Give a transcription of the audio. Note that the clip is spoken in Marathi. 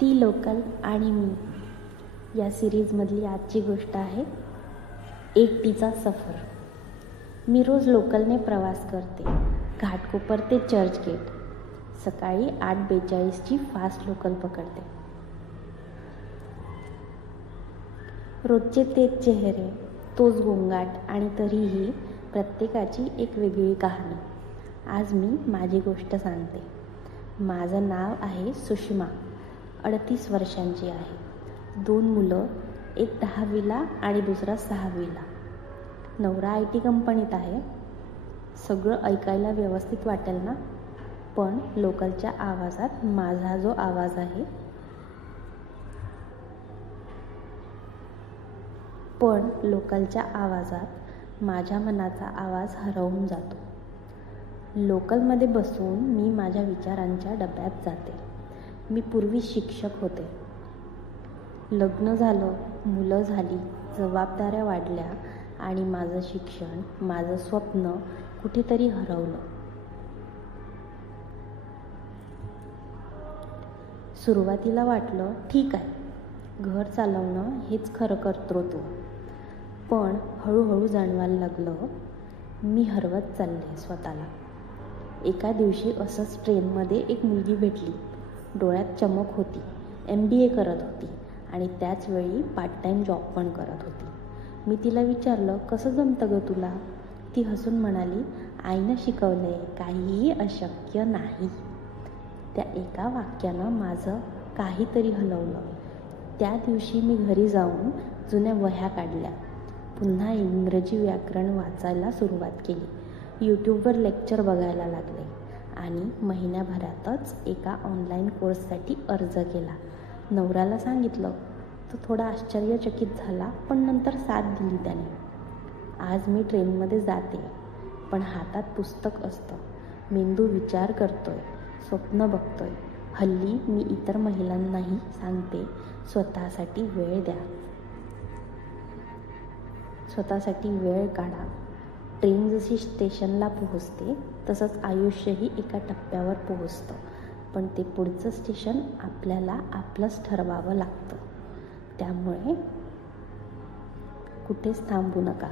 ती लोकल आणि मी या सिरीजमधली आजची गोष्ट आहे एकटीचा सफर. मी रोज लोकलने प्रवास करते, घाटकोपर ते चर्चगेट. सकाळी 8:42ची फास्ट लोकल पकडते. रोजचे तेच चेहरे, तोच गोंगाट आणि तरीही प्रत्येकाची एक वेगळी कहाणी. आज मी माझी गोष्ट सांगते. माझं नाव आहे सुषमा, 38 वर्षांची आहे. 2 मुलं, एक 10वीला आणि दुसरा 6वीला. नवरा IT कंपनीत आहे. सगळं ऐकायला व्यवस्थित वाटेल ना? पण लोकलच्या आवाजात माझा जो आवाज आहे, माझ्या मनाचा आवाज हरवून जातो. लोकलमध्ये बसून मी माझ्या विचारांच्या डब्यात जाते. मी पूर्वी शिक्षक होते. लग्न झालं, मुलं झाली, जबाबदाऱ्या वाढल्या आणि माझं शिक्षण, माझं स्वप्न कुठेतरी हरवलं. सुरुवातीला वाटलं ठीक आहे, घर चालवणं हेच खरं कर्तृत्व. पण हळूहळू जाणवायला लागलं मी हरवत चालले स्वतःला. एका दिवशी असंच ट्रेनमध्ये एक मुलगी भेटली. डोळ्यात चमक होती. MBA करत होती आणि त्याचवेळी पार्ट टाईम जॉब पण करत होती. मी तिला विचारलं, कसं जमतं गं तुला? ती हसून म्हणाली, आईनं शिकवलंय, काहीही अशक्य नाही. त्या एका वाक्यानं माझं काहीतरी हलवलं. त्या दिवशी मी घरी जाऊन जुन्या वह्या काढल्या. पुन्हा इंग्रजी व्याकरण वाचायला सुरुवात केली. यूट्यूबवर लेक्चर बघायला लागले आणि महिन्याभरातच एका ऑनलाईन कोर्ससाठी अर्ज केला. नवऱ्याला सांगितलं. तो थोडा आश्चर्यचकित झाला, पण नंतर साथ दिली त्याने. आज मी ट्रेनमध्ये जाते, पण हातात पुस्तक असतं. मेंदू विचार करतोय, स्वप्न बघतोय. हल्ली मी इतर महिलांनाही सांगते, स्वतःसाठी वेळ द्या, स्वतःसाठी वेळ काढा. ट्रेन जशी स्टेशनला पोहोचते, तसंच आयुष्यही एका टप्प्यावर पोहोचतं. पण ते पुढचं स्टेशन आपल्याला आपलंच ठरवावं लागतं. त्यामुळे कुठेच थांबू नका.